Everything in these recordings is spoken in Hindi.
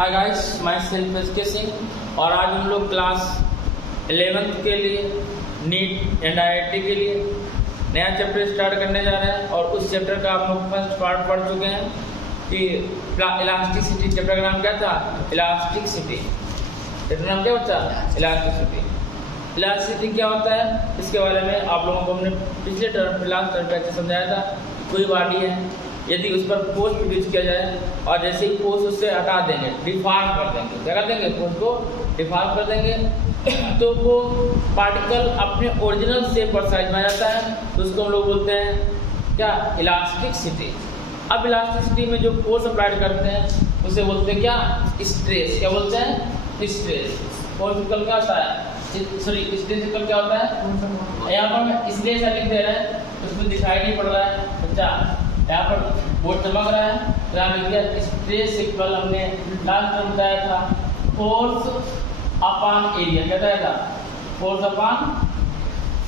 हाय guys, myself SK Singh और आज हम लोग क्लास 11th के लिए नीट एंड IIT के लिए नया चैप्टर स्टार्ट करने जा रहे हैं। और उस चैप्टर का आप लोग फर्स्ट पार्ट पढ़ चुके हैं कि इलास्टिसिटी। चैप्टर का नाम क्या था? इलास्टिसिटी। चैप्टर का नाम क्या होता है? इलास्टिसिटी। इलास्टिसिटी क्या होता है इसके बारे में आप लोगों को हमने पिछले टर्म लास्ट टर्म पे अच्छे समझाया था। कोई बॉडी है, यदि उस पर फोर्स प्रोड्यूस किया जाए और जैसे ही फोर्स उससे हटा देंगे, डिफॉर्म कर देंगे, क्या कर देंगे? फोर्स को डिफॉर्म कर देंगे तो वो पार्टिकल अपने ओरिजिनल शेप और साइज में आ जाता है। तो उसको हम लोग बोलते हैं क्या? इलास्टिसिटी। अब इलास्टिसिटी में जो फोर्स अप्लाइड करते हैं उसे बोलते हैं क्या? स्ट्रेस। क्या बोलते हैं? स्ट्रेस। फोर्स इक्वल क्या होता है? सॉरी, स्ट्रेस इक्वल क्या होता है? यहाँ पर हम स्ट्रेस लिख दे रहे हैं, उसमें दिखाई नहीं पड़ रहा है बच्चा। यहाँ पर बोर्ड चमक रहा है तो यहाँ लिख दिया स्ट्रेस इक्वल, हमने लास्ट में बताया था फोर्स अपॉन एरिया। क्या बताया था? फोर्स अपॉन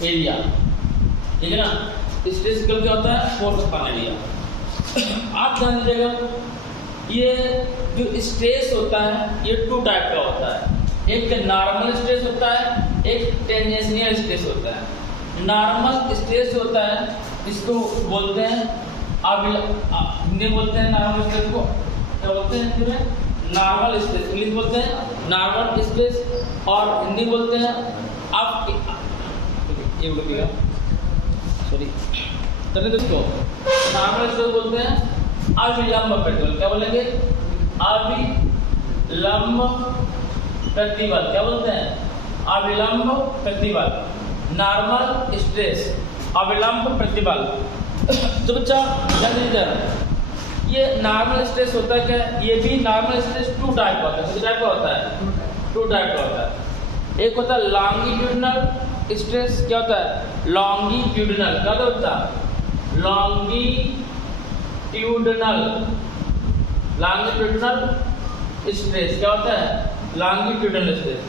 एरिया, ठीक है ना। स्ट्रेस इक्वल क्या होता है? Force upon area. आप ध्यान दीजिएगा, ये जो स्ट्रेस होता है ये टू टाइप का होता है। एक नॉर्मल स्ट्रेस होता है, एक टेंजेंशियल स्ट्रेस होता है। नॉर्मल स्ट्रेस होता है इसको बोलते हैं, आप हिंदी बोलते हैं नॉर्मल स्ट्रेस को, क्या बोलते हैं हिंदी में? Normal stress. इंग्लिश बोलते हैं नॉर्मल स्ट्रेस और हिंदी बोलते हैं आप ये बोलिएगा, सॉरी चलिए दोस्तों, नॉर्मल स्ट्रेस बोलते हैं अविलंब प्रतिबल। क्या बोलेंगे? अविलंब प्रतिबल। क्या बोलते हैं? अविलंब प्रतिबल। नॉर्मल स्ट्रेस, अविलंब प्रतिबल। तो बच्चा ध्यान दीजिए, ये नॉर्मल स्ट्रेस होता है क्या? ये भी नॉर्मल स्ट्रेस टू टाइप का होता है। किस टाइप का होता है? टू टाइप का होता है। एक होता है लॉन्गिट्यूडिनल स्ट्रेस। क्या होता है? लॉन्गिट्यूडिनल। क्या होता है? Longitudinal stress. क्या होता है? Longitudinal stress.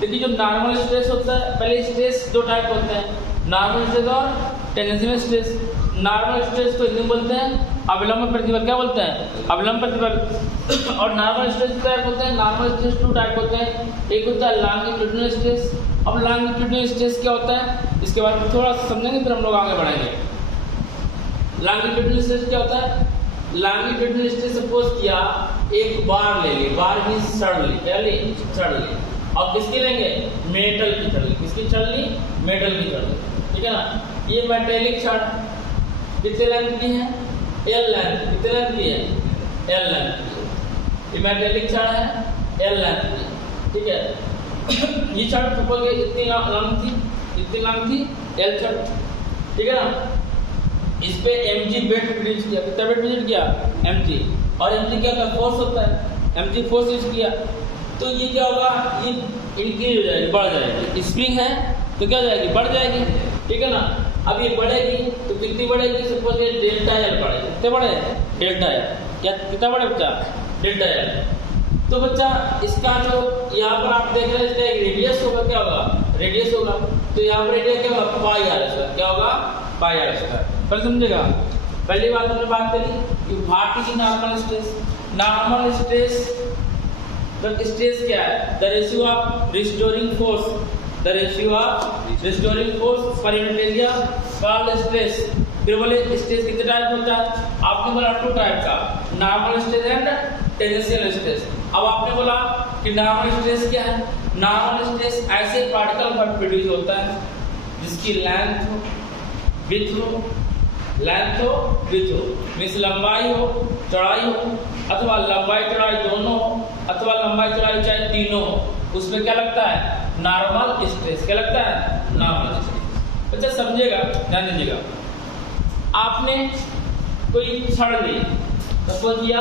देखिए, जो नॉर्मल स्ट्रेस होता है, पहले स्ट्रेस दो टाइप होते हैं, नॉर्मल स्ट्रेस और टेंजेंशियल स्ट्रेस। नॉर्मल स्ट्रेस को हिंदी में बोलते हैं अविलंब प्रतिबल। क्या बोलते हैं? अविलंब प्रतिबल। और नॉर्मल स्ट्रेस टाइप होते हैं, नॉर्मल स्ट्रेस टू टाइप होते हैं। एक होता है लॉन्गिट्यूडिनल स्ट्रेस। अब लॉन्गिट्यूडिनल स्ट्रेस क्या होता है इसके बारे में थोड़ा सा समझेंगे, फिर हम लोग आगे बढ़ेंगे। लॉन्गिट्यूडिनल स्ट्रेस क्या होता है? लॉन्गिट्यूडिनल स्ट्रेस सपोज किया, एक बार ले ली, बार भी छड़ ली, क्या ली? छड़ ली। और किसकी लेंगे? मेटल की छड़ ली। किसकी छड़ ली? मेटल की छड़ ली, ठीक है ना। ये मेटेलिक छड़ कितने लेंथ की है? L length. कितने लेंथ की है? L लेंथ की। ये मेटेलिक छड़ है, L लेंथ की, ठीक है। ये छड़ सपोज इतनी लंब थी, इतनी लंब थी, L छड़, ठीक है ना। इस पे mg वेट प्रोड्यूस किया। कितना वेट प्रोड्यूस किया? mg। और mg क्या होता है? फोर्स होता है। mg फोर्स यूज किया तो ये क्या होगा? ये इंक्रीज हो जाएगी, बढ़ जाएगी। स्प्रिंग है तो क्या हो जाएगी? बढ़ जाएगी, ठीक है ना। अब ये बढ़ेगी तो कितनी बढ़ेगी? सपोज ये डेल्टा एल बढ़ेगी। कितने बढ़े? Delta L. क्या कितना बढ़े बच्चा? Delta L. तो बच्चा इसका जो यहाँ पर आप देख रहे हैं, इसका एक रेडियस होगा। क्या होगा? रेडियस होगा। तो यहाँ पर रेडियस क्या होगा? पाई आर स्क्वायर। क्या होगा? पाई आर स्क्वायर। पर समझेगा, पहली बात हमने बात करी कि what is normal stress. Normal stress, the stress क्या है? The ratio of restoring force, the ratio of restoring force per unit area called stress. फिर बोले स्ट्रेस कितने टाइप होता है? आपने बोला टू टाइप का, normal stress and tangential stress. अब आपने बोला कि नॉर्मल स्ट्रेस क्या है? नॉर्मल स्ट्रेस ऐसे पार्टिकल पर प्रोड्यूस होता है जिसकी लेंथ हो, विड्थ हो, लेंथ हो, विड्थ हो, मीन्स लंबाई हो, चौड़ाई हो, अथवा लंबाई चौड़ाई दोनों हो, अथवा लंबाई चौड़ाई चाहे तीनों हो, उसमें क्या लगता है? Normal stress. क्या लगता है? Normal stress. अच्छा समझिएगा, ध्यान दीजिएगा, आपने कोई छड़ ली, सपोज किया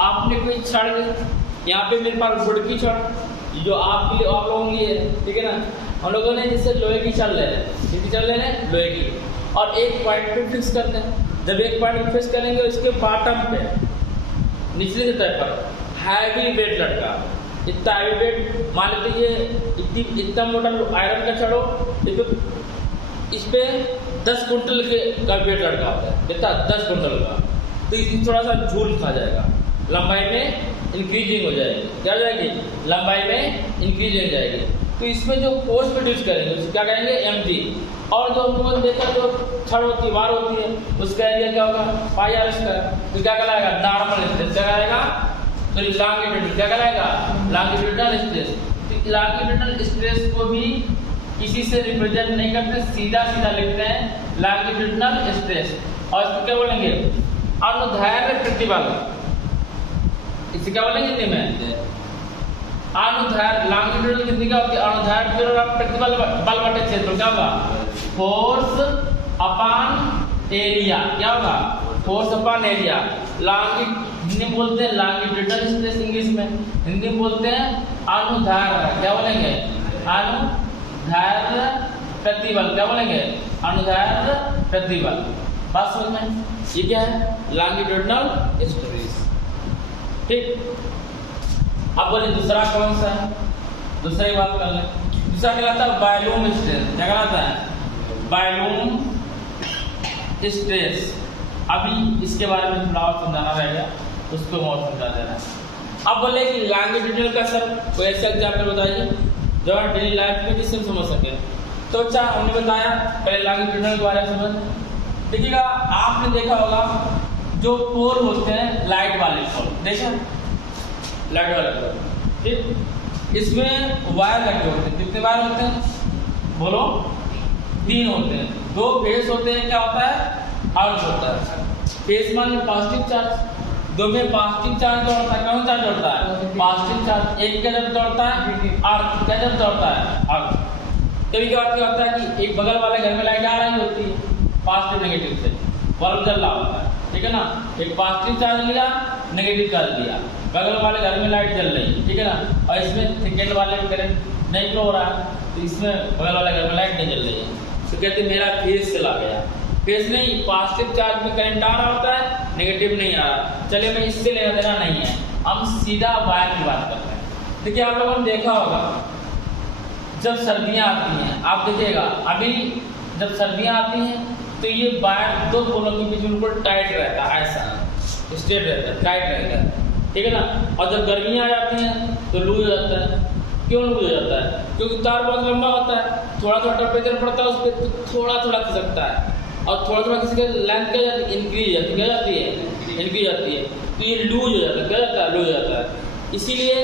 आपने कोई छड़ ली, यहाँ पे मेरे पास वुड की छड़ जो आप लोगों के लिए, ठीक है ना। हम लोगों ने जिससे लोहे की छड़ ले लें, किसकी छड़ ले लें? लोहे की। और एक पॉइंट पे फिक्स करते हैं। जब एक पॉइंट फिक्स करेंगे उसके बॉटम पे निचले सतह पर हैवी वेट लटका, इतना हैवी वेट, मान लीजिए इतना मोटा आयरन का छड़ हो, इस पे 10 कुंटल का वेट लटका होता है। कितना? 10 कुंटल का। तो इसमें थोड़ा सा झूल खा जाएगा, लंबाई में इंक्रीजिंग हो जाएगी। क्या हो जाएगी? लंबाई में इंक्रीजिंग हो जाएगी। तो इसमें जो फोर्स प्रोड्यूस करेंगे उसको क्या कहेंगे? mg। और जो हम लोगों ने देखा जो छड़ होती है, वार होती है, उसका एरिया क्या होगा? पाई आर स्क्वायर। तो क्या कहलाएगा? Normal stress. क्या कहलाएगा? तो लॉन्गिट्यूडनल क्या कहलाएगा? Longitudinal stress. तो लॉन्गिट्यूडनल स्ट्रेस को भी किसी से रिप्रेजेंट नहीं करते, सीधा सीधा लिखते हैं लॉन्गिट्यूडनल स्ट्रेस। और इसको क्या बोलेंगे? अनुदैर्ध्य प्रतिबल। इसे क्या बोलेंगे हिंदी में? अनुदैर्ध्य। लॉन्गिट्यूडनल कितनी क्या होती है? अनुदैर्ध्य प्रतिबल बल बटे क्षेत्र क्या होगा? Force upon area. क्या होगा? Force upon area. हिंदी में बोलते हैं लॉन्गिट्यूडनल स्ट्रेस, इंग्लिश में। हिंदी में बोलते हैं अनुदैर्ध्य। क्या बोलेंगे? अनुदैर्ध्य प्रतिबल। क्या बोलेंगे? अनुदैर्ध्य प्रतिबल। बात समझ में? ये क्या है? Longitudinal stress. ठीक। अब बोले दूसरा कौन सा है? दूसरा ही बात कर ले। दूसरा कहलाता है वॉल्यूम स्ट्रेस। क्या कहलाता है? Volume stress. अभी इसके बारे में थोड़ा और समझाना रहेगा, उसको और समझा देना है। अब बोले कि लॉन्गिट्यूडनल का सर कोई ऐसा एग्जाम्पल बताइए जो आप डेली लाइफ में किससे समझ सके। तो अच्छा हमने बताया पहले लॉन्गिट्यूडनल के बारे में समझ। देखिएगा आपने देखा होगा जो पोल होते हैं लाइट वाले पोल, देखा लाइट वाले पोल, ठीक। इसमें वायर लगे होते हैं। कितने वायर होते हैं? बोलो। 3 होते हैं। 2 फेस होते हैं। क्या होता है? अर्थ होता है। फेस मान में पॉजिटिव चार्ज, 2 में पॉजिटिव चार्ज दौड़ता है। कौन सा दौड़ता है? Positive charge. एक क्या जब दौड़ता है? अर्थ। क्या जब दौड़ता है? अर्थ। कभी क्या होता है कि एक बगल वाले घर में लाइट आ रही होती है पॉजिटिव नेगेटिव से, बल्ब जल रहा होता है, ठीक है ना। एक पॉजिटिव चार्ज लिया, नेगेटिव चार्ज लिया, बगल वाले घर में लाइट जल रही है, ठीक है ना। और इसमें सेकेंड वाले में करंट नहीं फ्लो हो रहा है, तो इसमें बगल वाले घर में लाइट नहीं जल रही है। तो कहते मेरा फेस चला गया। फेस नहीं, पॉजिटिव चार्ज में करंट आ रहा होता है, नेगेटिव नहीं आ रहा। चलिए मैं इससे लेना देना नहीं है, हम सीधा वायर की बात करते हैं। देखिए आप लोगों ने देखा होगा जब सर्दियां आती हैं, आप देखिएगा अभी जब सर्दियां आती हैं तो ये वायर 2 पोलों के बीच बिल्कुल टाइट रहता है, ऐसा स्ट्रेट रहता है, टाइट रहता है, ठीक है ना। और जब गर्मियां आ जाती हैं तो लूज हो जाता है। क्यों लूज हो जाता है? क्योंकि तार बहुत लंबा होता है, थोड़ा थोड़ा टेम्परेचर पड़ता है उस पर, तो थोड़ा थोड़ा खिसकता है, और थोड़ा थोड़ा किसी का लेंथ क्या जाती है? इंक्रीज जाती है। क्या जाती है? इंक्रीज जाती है। तो ये लूज हो जाता है। क्या जाता है? लूज हो जाता है। इसीलिए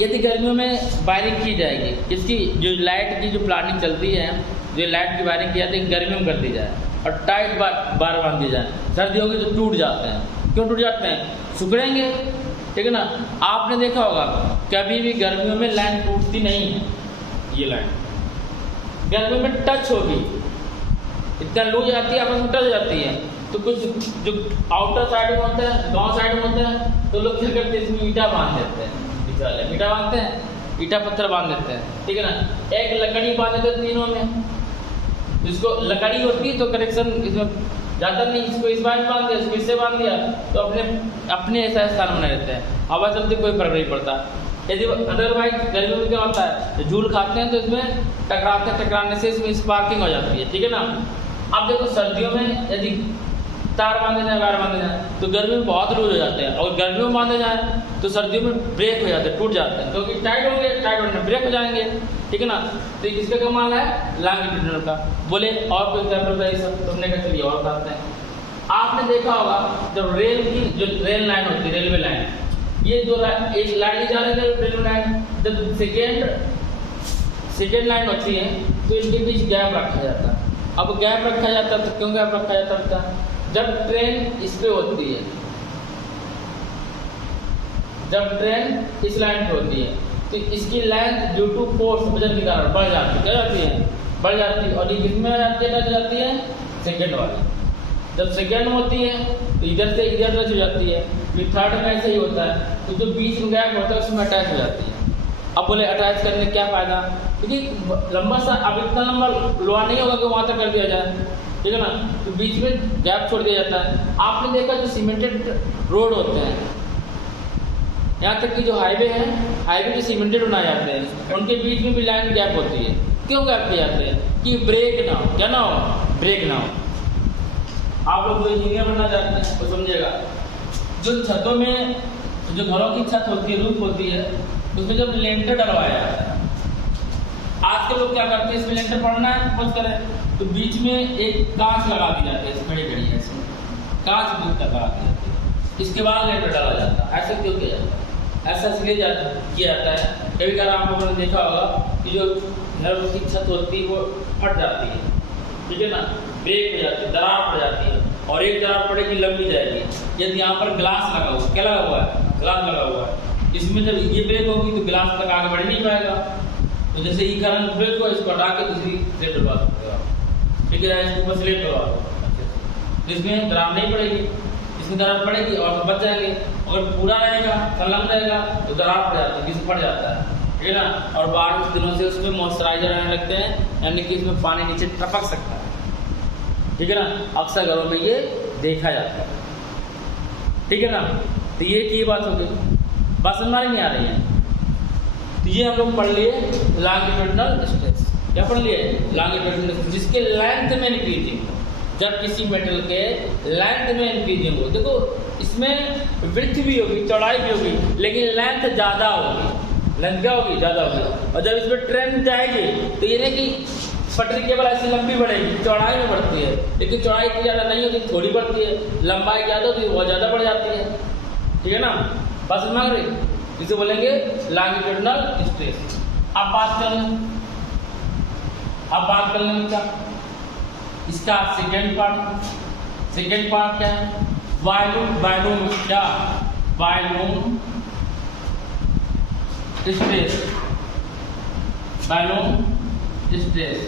यदि गर्मियों में वायरिंग की जाएगी, इसकी जो लाइट की जो प्लानिंग चलती है, जो लाइट की वायरिंग की जाती है गर्मियों में कर दी जाए और टाइट बार बांध दी जाए। सर्दी होगी तो टूट जाते हैं। क्यों टूट जाते हैं? सिकुड़ेंगे, ठीक है ना। आपने देखा होगा कभी भी गर्मियों में लाइन टूटती नहीं है। ये लाइन गर्मियों में टच होगी, इतना लूज जाती है, आपस में टच हो जाती है। तो कुछ जो आउटर साइड में होता है, गांव साइड में होता है, तो लोग क्या करते हैं? इसमें ईटा बांध देते हैं। ईटा बांधते हैं, ईटा पत्थर बांध देते हैं, ठीक है ना। एक लकड़ी बांध देते हैं तीनों में। इसको लकड़ी होती है तो कनेक्शन इसमें जाता नहीं, इसको इस बार बांध दिया, इसको इससे बांध दिया, तो अपने ऐसा स्थान बना देते हैं। हवा चलती कोई फर्क नहीं पड़ता। यदि अदरवाइज गर्मियों में क्या होता है? झूल खाते हैं तो इसमें टकराने से इसमें स्पार्किंग हो जाती है, ठीक है ना। अब देखो सर्दियों में यदि तार बांधे जाए, वायर बांधे जाए, तो गर्मियों में बहुत लूज हो जाते हैं, और गर्मियों में बांधे जाए तो सर्दियों में ब्रेक हो जाते हैं, टूट जाते हैं, क्योंकि टाइट होंगे, टाइट होने ब्रेक हो जाएंगे, ठीक है ना। तो किसका कमाल है? लॉन्गिट्यूडनल का। बोले और कोई एग्जाम्पल बताइए सब, तुमने कहा चलिए और बताते हैं। आपने देखा होगा जब रेल की जो रेल लाइन होती है, रेलवे लाइन, ये दो एक लाइन जा रही है रेलवे लाइन, जब सेकेंड लाइन होती है तो इनके बीच गैप रखा जाता है। अब गैप रखा जाता है तो क्यों गैप रखा जाता है? जब ट्रेन इस पे होती है, जब ट्रेन इस लाइन पे होती है तो इसकी लेंथ ड्यू टू फोर्स वजन के कारण बढ़ जाती है। क्या जाती है? बढ़ जाती है। और ये किसमें जाती है? सेकेंड वाली। जब सेकेंड होती है तो इधर से इधर टच हो जाती है। फिर थर्ड में ऐसे ही होता है, तो जो बीच में गैप होता है उसमें अटैच हो जाती है। अब बोले अटैच करने क्या फायदा? क्योंकि लंबा सा, अब इतना लंबा लोहा नहीं होगा कि वहाँ तक कर दिया जाए, ठीक है ना। तो बीच में गैप छोड़ दिया जाता है। आपने देखा जो सीमेंटेड रोड होते हैं, यहाँ तक कि जो हाईवे है, हाईवे जो सीमेंटेड बनाए जाते हैं, उनके बीच में भी लाइन गैप होती है। क्यों गैप किए जाते हैं? कि ब्रेक ना हो। क्या ना हो? ब्रेक ना हो। आप लोग जो इंजीनियर बनना चाहते हैं तो समझिएगा, जो छतों में, जो घरों की छत होती है, रूफ होती है, उसमें जब लेंटर डलवाया जाता है, आज के लोग क्या करते हैं, इसमें लेंटर पड़ना है सपोज करें, तो बीच में एक कांच लगा दी जाती है, बड़ी बड़ी ऐसे कांच दूर तक लगा दी जाती है, इसके बाद लेंटर डाला जाता है। ऐसा क्यों किया जाता है? ऐसा इसलिए किया जाता है, कभी कभार आप लोगों ने देखा होगा कि जो घर की छत होती है वो फट जाती है, ठीक है ना, ब्रेक हो जाती है, दरार पड़ जाती है, और एक दरार पड़ेगी लंबी जाएगी। यदि यहाँ पर ग्लास लगा हुआ, क्या लगा हुआ है, ग्लास लगा हुआ है, इसमें जब ये ब्रेक होगी तो ग्लास तक आगे बढ़ नहीं पाएगा, तो जैसे ये करंट ब्रेक हो, इसको हटा के दूसरी स्लेट डलवा सकते हो, ठीक है, इसके ऊपर स्लेट डलवा दो, इसमें दरार नहीं पड़ेगी, इसमें दरार पड़ेगी और बच जाएंगे। अगर पूरा रहेगा, संलग्न रहेगा, तो दरार पड़ जाती है, फट जाता है, ठीक है ना, और बारिश के दिनों से उसमें मॉइस्चराइजर आने लगते हैं, यानी कि इसमें पानी नीचे टपक सकता है, ठीक है ना, अक्सर घरों में ये देखा जाता है, ठीक है ना। तो ये बात हो गई, बात समझ नहीं आ रही है। तो ये हम लोग पढ़ लिए लॉन्गिट्यूडिनल स्ट्रेस, क्या पढ़ लिए, लॉन्गिट्यूडिनल स्ट्रेस, जिसके लेंथ में इंक्रीजिंग, जब किसी मेटल के लेंथ में इंक्रीजिंग हो, देखो इसमें विड्थ भी होगी, चौड़ाई भी होगी, लेकिन लेंथ ज़्यादा होगी, लेंथ क्या होगी, ज़्यादा होगी, और जब इसमें ट्रेन जाएगी तो ये नहीं कि पटरी केवल ऐसी लंबी बढ़ेगी, चौड़ाई में बढ़ती है, लेकिन चौड़ाई इतनी ज़्यादा नहीं होती, थोड़ी बढ़ती है, लंबाई ज़्यादा होती है, बहुत ज़्यादा बढ़ जाती है, ठीक है ना, बस समझ रही, इसे बोलेंगे लॉन्गिट्यूडिनल स्ट्रेस। अब बात कर लें क्या, इसका सेकेंड पार्ट क्या है, वॉल्यूम क्या, वॉल्यूम स्ट्रेस, वॉल्यूम स्ट्रेस,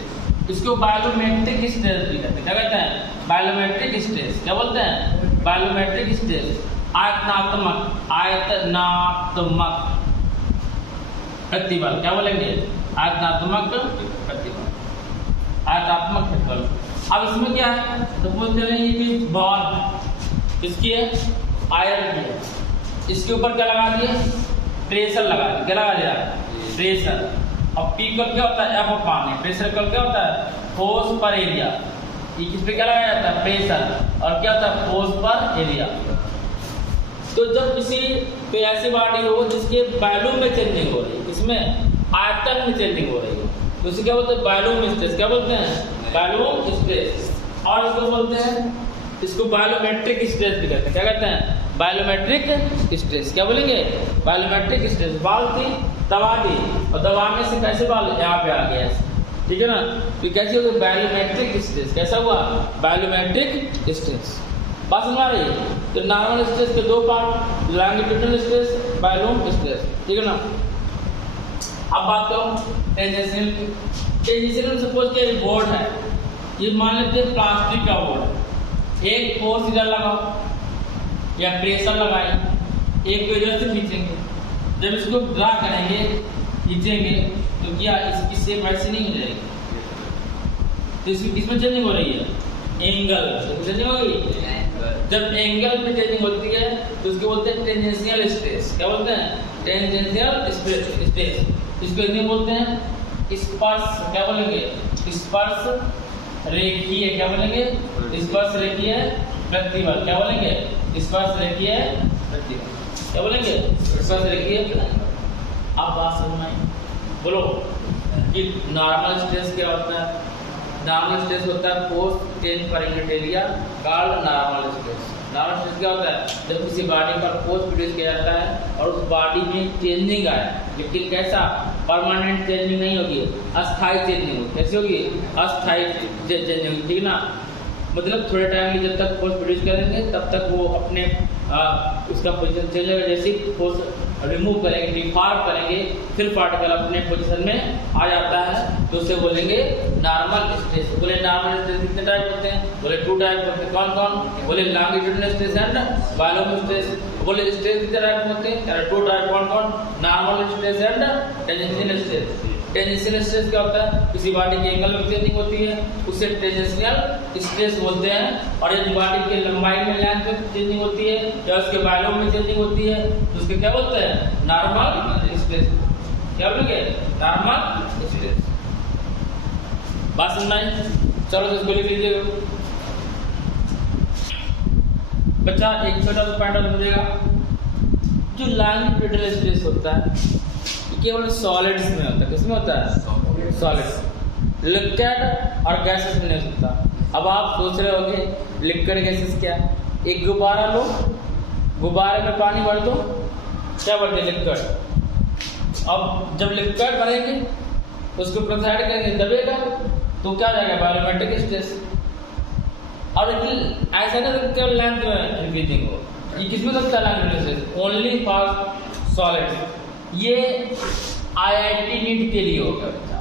इसको बायोमेट्रिक स्ट्रेस भी कहते हैं, क्या कहते हैं, बायोमेट्रिक स्ट्रेस, क्या बोलते हैं, बायोमेट्रिक स्ट्रेस, आयतनात्मक प्रतिबल, क्या बोलेंगे, आयतनात्मक प्रतिबल, आयतात्मक प्रतिबल। अब इसमें क्या है, तो बोलते हैं ये कि बॉल इसकी है, आयरन की है, इसके ऊपर क्या लगा दिए, प्रेशर लगा दिया, क्या लगा दिया, प्रेशर, और पी कल क्या होता है, एफ पानी, प्रेशर कल क्या होता है, फोर्स पर एरिया, ये किस पे क्या लगाया जाता है, प्रेशर, और क्या होता है, फोर्स पर एरिया। तो जब किसी कोई ऐसी बॉडी हो जिसके वॉल्यूम में चेंजिंग हो रही है, इसमें आयतन में चेंजिंग हो रही है, तो इसे क्या बोलते हैं, वॉल्यूम स्ट्रेस, क्या बोलते हैं, वॉल्यूम स्ट्रेस, और इसको बोलते हैं, इसको बायोमेट्रिक स्ट्रेस भी कहते हैं, क्या कहते हैं, बायोमेट्रिक स्ट्रेस, क्या बोलेंगे, बायोमेट्रिक स्ट्रेस। बाल थी, दबा दी, और दबाने से कैसे बाल यहाँ पे आ गया, ठीक है ना, तो कैसे होगा, बायोमेट्रिक स्ट्रेस, कैसा हुआ, बायोमेट्रिक स्ट्रेस, बात समझ आ रही है। तो नॉर्मल स्ट्रेस के दो part, longitudinal stress, volume stress, ठीक है ना। अब बात करो टेंजेंशियल, सपोज के बोर्ड है, ये मान लेते हैं प्लास्टिक का बोर्ड है, एक फोर्स इधर लगाओ या प्रेशर लगाए, एक को इधर से खींचेंगे, जब इसको ड्रा करेंगे, खींचेंगे, तो क्या इसकी शेप वैसी नहीं हो जाएगी, तो इसमें किसमें चेंजिंग हो रही है, एंगल, तो चेंजिंग होगी, जब एंगल में चेंजिंग होती है तो उसको बोलते हैं टेंजेंशियल स्ट्रेस, क्या बोलते हैं, टेंजेंशियल स्ट्रेस, इसको हिंदी में बोलते हैं स्पर्श, क्या बोलेंगे, स्पर्श रेखीय, क्या बोलेंगे, स्पर्श रेखीय प्रतिबल, क्या बोलेंगे, स्पर्श रेखीय प्रतिबल, क्या बोलेंगे, स्पर्श रेखीय प्रतिबल। आप बात समझ में आई, बोलो कि नॉर्मल स्ट्रेस क्या होता है, नॉर्मल स्ट्रेस होता है force 10 per unit area called normal stress. Normal stress क्या होता है, जब किसी बॉडी पर फोर्स प्रोड्यूस किया जाता है और उस बॉडी में चेंजिंग आए, लेकिन कैसा, परमानेंट चेंजिंग नहीं होगी, अस्थायी चेंजिंग होगी, कैसी होगी, अस्थायी चेंजिंग होगी, ठीक ना, मतलब थोड़े टाइम के जब तक फोर्स प्रोड्यूस करेंगे तब तक वो अपने उसका पोजीशन चेंज होगा, जैसे फोर्स रिमूव करेंगे, डिफॉर्म करेंगे, फिर पार्टिकल अपने पोजीशन में आ जाता है, तो उसे बोलेंगे नॉर्मल स्ट्रेस। बोले नॉर्मल स्ट्रेस कितने टाइप होते हैं, बोले 2 टाइप होते हैं, कौन कौन, बोले longitudinal stress and volume stress. बोले स्ट्रेस कितने टाइप होते हैं, 2 टाइप, कौन कौन, normal stress and tangential stress. Tangential stress क्या होता है, किसी बॉडी के एंगल में चेंजिंग होती है, उसे टेंजेंशियल स्ट्रेस बोलते हैं, और यदि बॉडी की लंबाई में, लेंथ में चेंजिंग होती है या उसके वॉल्यूम में चेंजिंग होती है तो उसके क्या बोलते हैं, नॉर्मल स्ट्रेस, क्या बोलेंगे, नॉर्मल स्ट्रेस। बात समझ में, चलो इसको लिख लीजिए। बच्चा एक छोटा सा पॉइंट और समझेगा, जो लॉन्गिट्यूडनल स्ट्रेस होता है ये केवल सॉलिड्स में होता है। किसमें होता है? सॉलिड्स। लिक्विड और गैसेस में नहीं होता। अब आप सोच रहे होंगे लिक्विड गैसेस क्या? एक गुब्बारा लो, गुब्बारे में पानी भर दो, क्या भर दे? लिक्विड। अब जब लिक्विड भरेंगे उसको प्रेसाइड करेंगे, दबेगा तो क्या हो जाएगा? Biometric stress. और ऐसा ना केवल लेंथ में इंक्रीजिंग हो, ये किसमें लगता है longitudinal stress? Only for solid. ये आईआईटी नीट के लिए होगा बच्चा।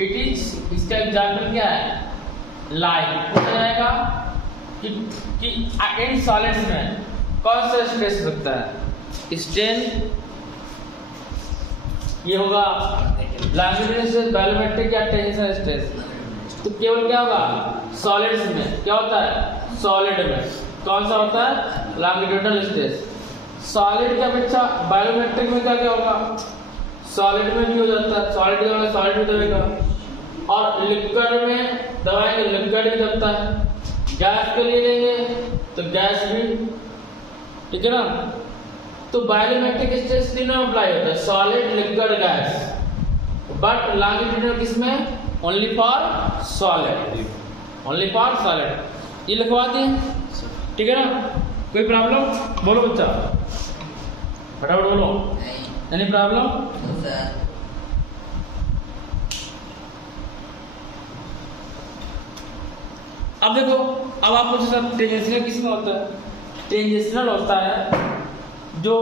इट इज, इसका एग्जाम्पल क्या है? लाइट हो जाएगा कि इन सॉलिड्स में कौन सा स्ट्रेस लगता है? स्ट्रेन ये होगा लॉन्गिट्यूडनल स्ट्रेस, बायोमेट्रिक या टेंशन स्ट्रेस। तो केवल क्या होगा? सॉलिड्स में क्या होता है? सॉलिड में कौन सा होता है? Longitudinal stress. सॉलिड का बच्चा बायोमेट्रिक में क्या क्या होगा? सॉलिड में भी हो जाता है। सॉलिड क्या होगा? सॉलिड भी दबेगा। और लिक्विड में दबाएंगे, लिक्विड भी दबता है। गैस के लिए लेंगे तो गैस भी, ठीक है ना? तो बायोमेट्रिक स्ट्रेस तीनों अप्लाई होता है, solid, liquid, gas. But longitudinal किसमें? Only for solid, only for solid. ये लिखवा दिए, ठीक है ना? कोई प्रॉब्लम? बोलो बच्चा, फटाफट बोलो। Any problem? अब देखो, अब आप मुझे सब टेंजेंशियल किसमें होता है? टेंजेंशियल होता है जो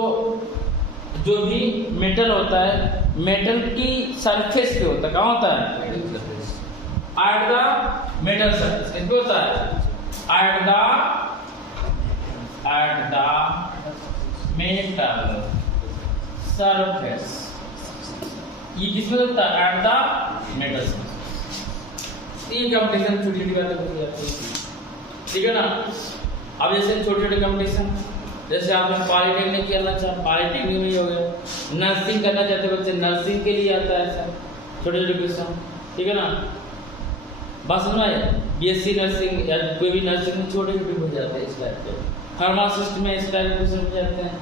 भी मेटल होता है, मेटल की सरफेस पे होता है। कहाँ होता है? At the metal surface. किस पे होता है? At the metal surface. ये किसमें होता है? At the metal surface. ये कंपटीशन छोटी छोटी बातें होती जाती है, ठीक है ना? अब जैसे छोटे छोटे कंपटीशन, जैसे आपने पॉलिटेक्निक करना चाहे, पॉलिटेक्निक में ही हो गया। नर्सिंग करना चाहते बच्चे, नर्सिंग के लिए आता है ऐसा छोटे छोटे क्वेश्चन, ठीक है ना? बात समझ आए? बीएससी नर्सिंग या कोई भी नर्सिंग में छोटे छोटे हो जाते हैं इस टाइप के। फार्मासिस्ट में इस टाइप के क्वेश्चन हो जाते हैं।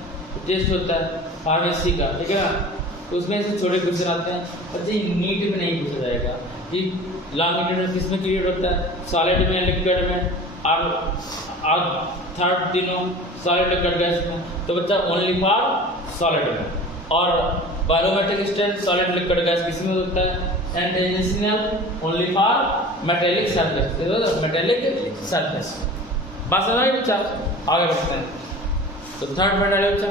टेस्ट होता है फार्मेसी का, ठीक है ना? तो उसमें से छोटे क्वेश्चन आते हैं। बच्चे नीट में नहीं पूछा जाएगा कि लॉन्गिट्यूडनल किसमें क्रिएट होता है? सॉलिड में, लिक्विड में, और थर्ड तीनों सॉलिड, लिक्विड, गैस में। तो बच्चा ओनली फॉर सॉलिड में। और biometric stress solid, liquid, gas किसमें होता है? And tangential only for metallic surface, metallic surface. बात समझ आई बच्चा? आगे बढ़ते हैं। तो थर्ड पॉइंट है बच्चा,